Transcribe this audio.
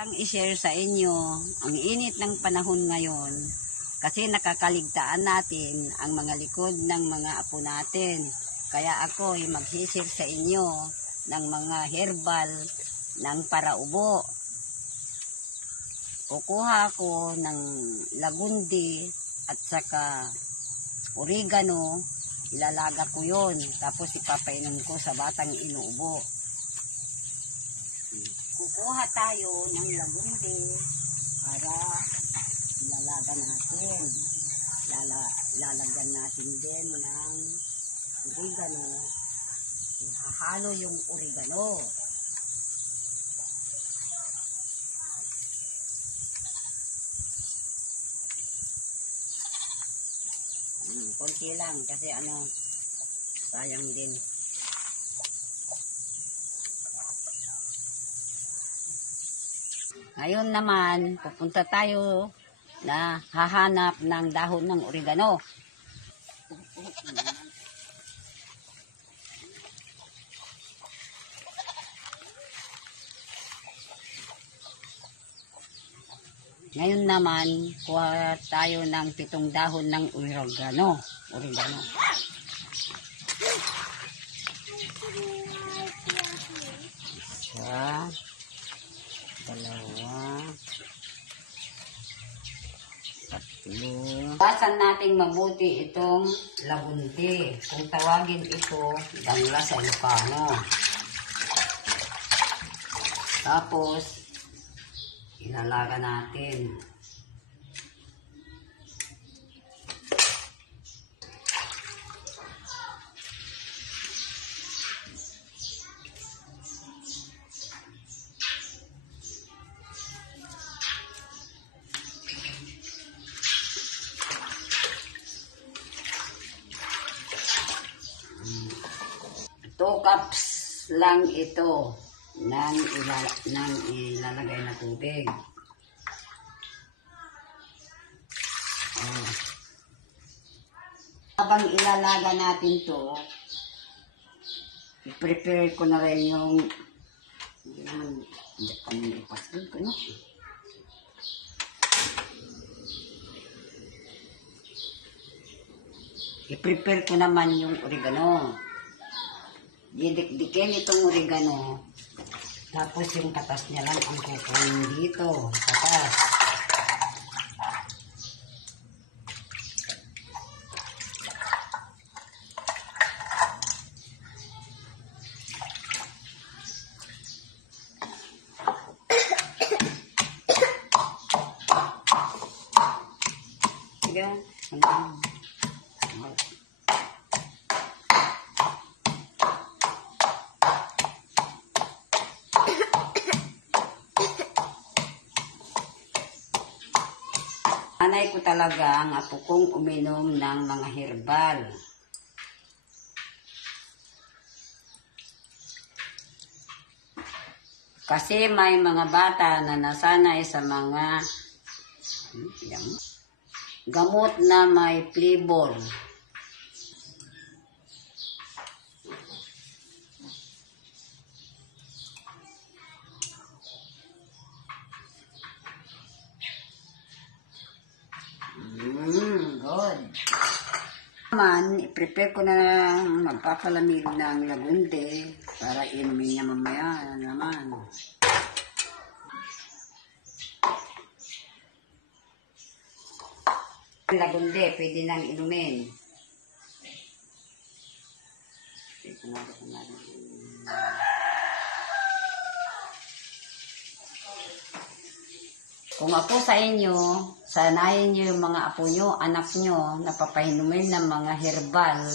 Lang i-share sa inyo ang init ng panahon ngayon kasi nakakaligtaan natin ang mga likod ng mga apo natin. Kaya ako ay mag-share sa inyo ng mga herbal ng paraubo. Kukuha ako ng lagundi at saka oregano, ilalaga ko yon, tapos ipapainom ko sa batang inuubo. Kukuha tayo ng lagundi para ilalaga natin. Lalagyan natin din ng oregano. Ihahalo yung oregano. Konti lang kasi sayang din. Ngayon naman, pupunta tayo na hahanap ng dahon ng oregano. Ngayon naman, kuha tayo ng 7 dahon ng oregano. Isa, dalawa, tatlo. Basan nating mabuti itong lagundi. Kung tawagin ito, dangla sa Ilocano. Tapos, ilalaga natin. Two cups lang ito ng ilalagay na tubig. Habang ilalaga natin to, i-prepare ko na rin yung i-prepare ko naman yung oregano. Didikdikin itong oregano, tapos yung katas niya lang ang kukunin dito, katas. Sige, anay ko talaga ang apo kong uminom ng mga herbal. Kasi may mga bata na nasanay sa mga gamot na may flavor. Good. Naman, i-prepare ko na magpapalamig ng lagundi para inumin niya mamaya naman. Lagundi, pwede nang inumin. Kung ako sa inyo, sanayin niyo yung mga apo nyo, anak nyo, napapahinumin ng mga herbal